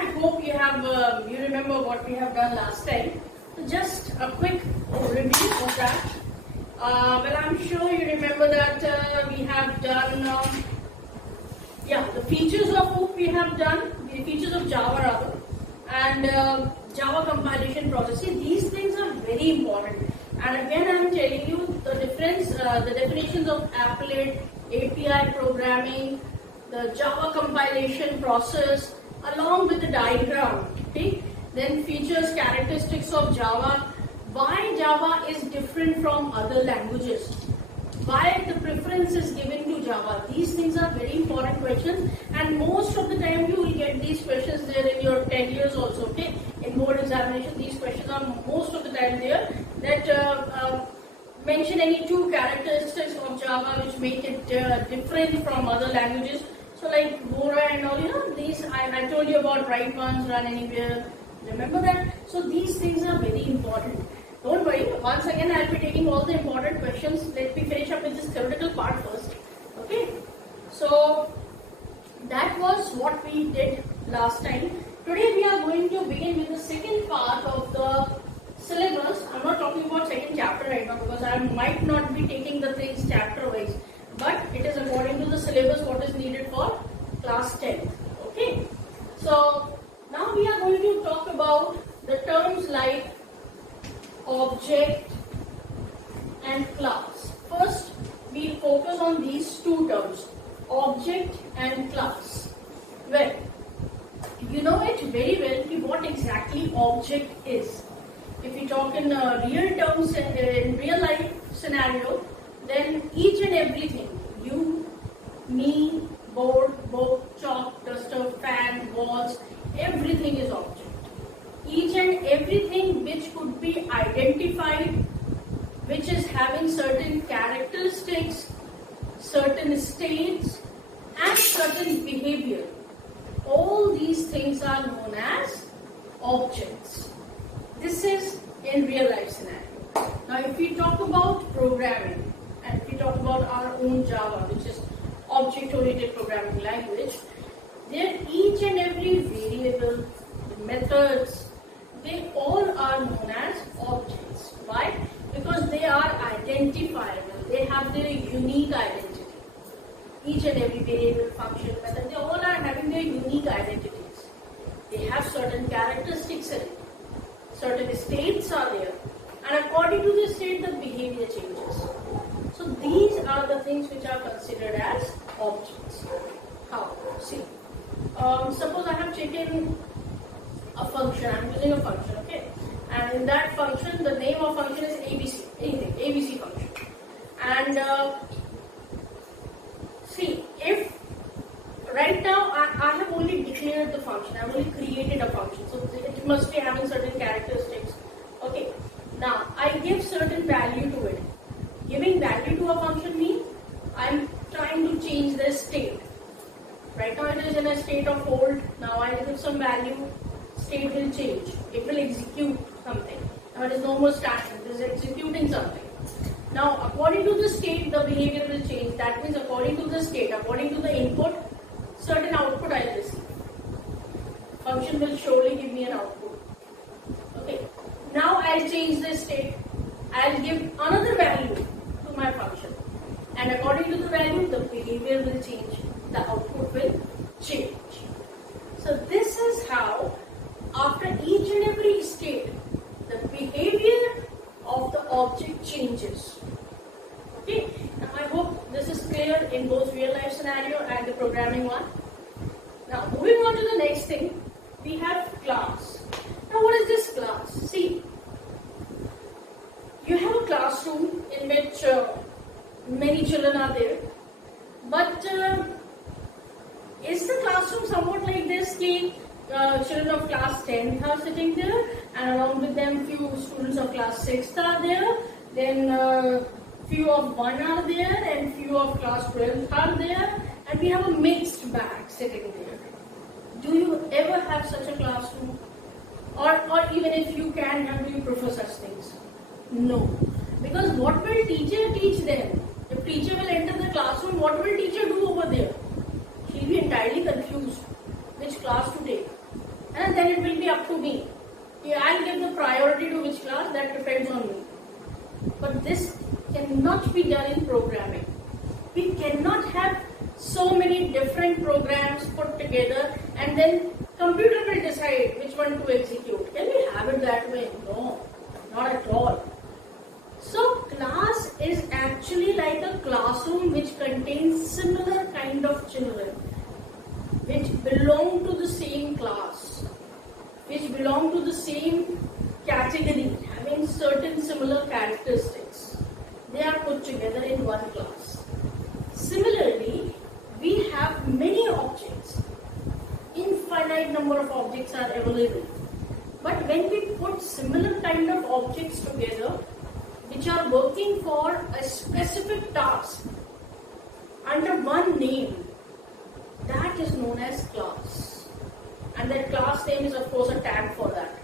I hope you remember what we have done last time. So just a quick review of that. Well, I'm sure you remember that we have done, the features of OOP we have done, the features of Java rather, and Java compilation process. See, these things are very important. And again, I'm telling you the difference, the definitions of applet, API programming, the Java compilation process, along with the diagram. Okay? Then features, characteristics of Java, why Java is different from other languages, why the preference is given to Java. These things are very important questions, and most of the time you will get these questions there in your 10 years also. Okay, in board examination these questions are most of the time there, that mention any two characteristics of Java which make it different from other languages. So like Bora and all, these I told you about write once, run anywhere. Remember that? So these things are very important. Don't worry, once again I'll be taking all the important questions. Let me finish up with this theoretical part first. Okay, so that was what we did last time. Today we are going to begin with the second part of the syllabus. I'm not talking about second chapter right now because I might not be taking the things chapter wise, but it is according to the syllabus what is needed for class 10. Okay, so now we are going to talk about the terms like object and class. First, we'll focus on these two terms, object and class. Well, you know it very well what exactly object is. If we talk in real terms, in real life scenario, then each and everything, you, me, board, book, chalk, duster, fan, walls, everything is object. Each and everything which could be identified, which is having certain characteristics, certain states and certain behavior, all these things are known as objects. This is in real life scenario. Now if we talk about programming, and if we talk about our own Java, which is object-oriented programming language, there each and every variable, the methods, they all are known as objects. Why? Because they are identifiable. They have their unique identity. Each and every variable, function, method, they all are having their unique identities. They have certain characteristics in it. Certain states are there. And according to the state, the behavior changes. So these are the things which are considered as objects. How? See. Suppose I have taken a function, I'm using a function, okay? And in that function, the name of function is ABC, anything, ABC function. And see, if right now I have only declared the function, I have only created a function, so it must be having certain characteristics, okay? Now, I give certain value to it. Giving value to a function means I'm trying to change the state. Right now it is in a state of hold. Now I give some value, state will change. It will execute something. Now it is no more static, it is executing something. Now according to the state, the behavior will change. That means according to the state, according to the input, certain output I will receive. Function will surely give me an output. Okay. Now I'll change the state. I'll give another value to my function. And according to the value, the behavior will change. The output will change. So this is how, after each and every state, the behavior of the object changes. Okay. Now I hope this is clear in both real life scenario and the programming one. Now moving on to the next thing, we have class. Now what is this class? See, you have a classroom in which many children are there, but is the classroom somewhat like this? Children of class 10 are sitting there, and along with them few students of class 6 are there, then few of 1 are there, and few of class 12 are there, and we have a mixed bag sitting there. Do you ever have such a classroom? Or even if you can, how do you prefer such things? No. Because what will teacher teach them? If teacher will enter the classroom, what will teacher do over there? She'll be entirely confused which class to take. and then it will be up to me. I'll give the priority to which class, that depends on me. But this cannot be done in programming. We cannot have so many different programs put together and then computer will decide which one to execute. Can we have it that way? No, not at all. So class is actually like a classroom which contains similar kind of children, which belong to the same class, which belong to the same category, having certain similar characteristics. They are put together in one class. Similarly, we have many objects. Infinite number of objects are available. But when we put similar kind of objects together, which are working for a specific task under one name, that is known as class. And that class name is of course a tag for that.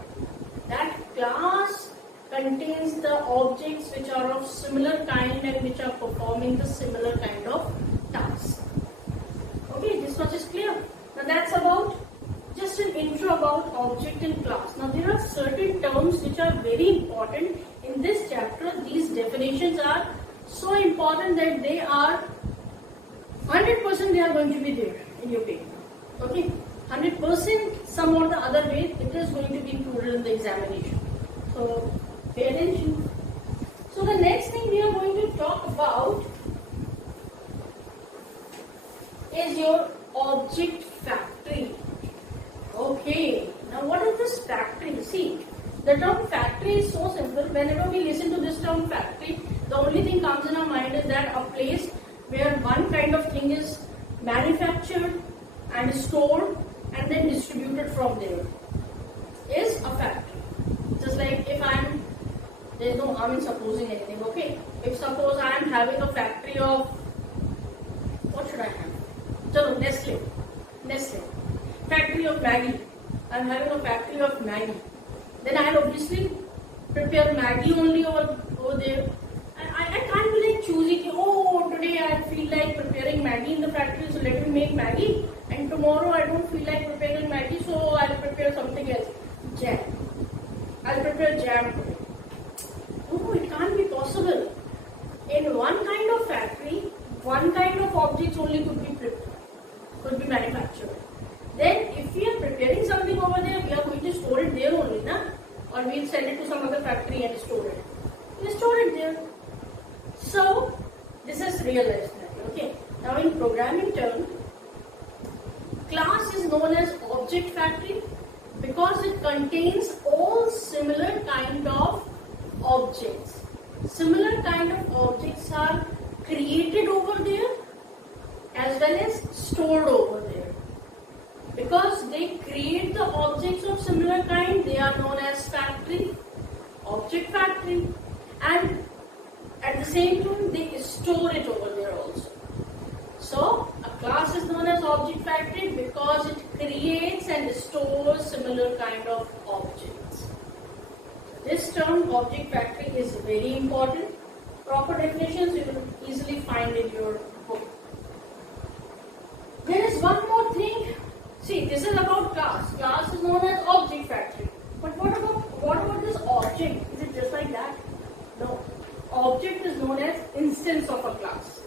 That class contains the objects which are of similar kind and which are performing the similar kind of task. Okay, this much is clear. Now that's about just an intro about object and class. Now there are certain terms which are very important in this chapter. These definitions are so important that they are 100% they are going to be there in your paper. Okay, 100% some or the other way it is going to be included in the examination. So pay attention. So the next thing we are going to talk about is your object factory. Okay, now what is this factory? See, the term factory is so simple. Whenever we listen to this term factory, the only thing comes in our mind is that a place where one kind of thing is manufactured and stored and then distributed from there is a factory. Just like if there's no harm in supposing anything, okay? If suppose I am having a factory of, what should I have? So Nestle. Factory of Maggi. I am having a factory of Maggi. Then I will obviously prepare Maggi only over there. I can't be like choosy, oh today I feel like preparing Maggi in the factory, so let me make Maggi, and tomorrow I don't feel like preparing Maggi, so I'll prepare something else. Jam. I'll prepare jam today. No, it can't be possible. In one kind of factory, one kind of objects only could be manufactured. Then if we are preparing something over there, we are going to store it there only, na? Or we'll send it to some other factory and store it. We store it there. So this is realized now. Okay. Now in programming term, class is known as object factory because it contains all similar kind of objects. Similar kind of objects are created over there as well as stored over there. Because they create the objects of similar kind, they are known as factory, object factory, and at the same time they store it over there also. So a class is known as object factory because it creates and stores similar kind of objects. This term object factory is very important. Proper definitions you will easily find in your book. There is one more thing. See, this is about class. Class is known as object factory. But what about this object? Is it just like that? No. Object is known as instance of a class.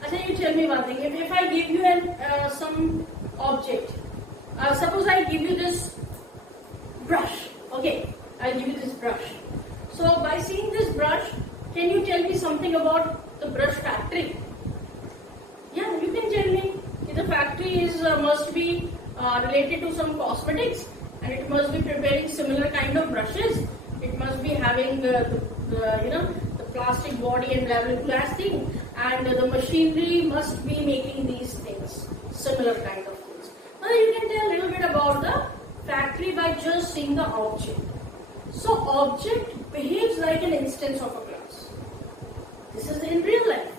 Achha, you tell me one thing. If I give you some object, suppose I give you this brush. Okay, I'll give you this brush. So by seeing this brush, can you tell me something about the brush factory? Yeah, you can tell me. The factory must be related to some cosmetics, and it must be preparing similar kind of brushes. It must be having the plastic body and glass thing, and the machinery must be making these things, similar kind of things. Now you can tell a little bit about the factory by just seeing the object. So object behaves like an instance of a class. This is in real life.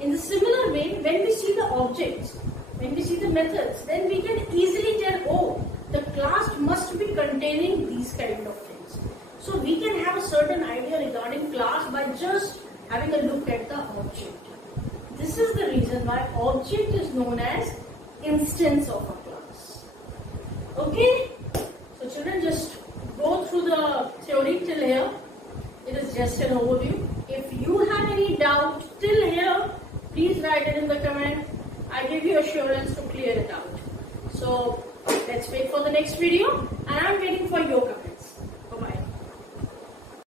In the similar way, when we see the objects, when we see the methods, then we can easily tell, oh, the class must be containing these kind of things. So we can have a certain idea regarding class by just having a look at the object. This is the reason why object is known as instance of a class. Okay? I give you assurance to clear it out. So let's wait for the next video, and I'm waiting for your comments.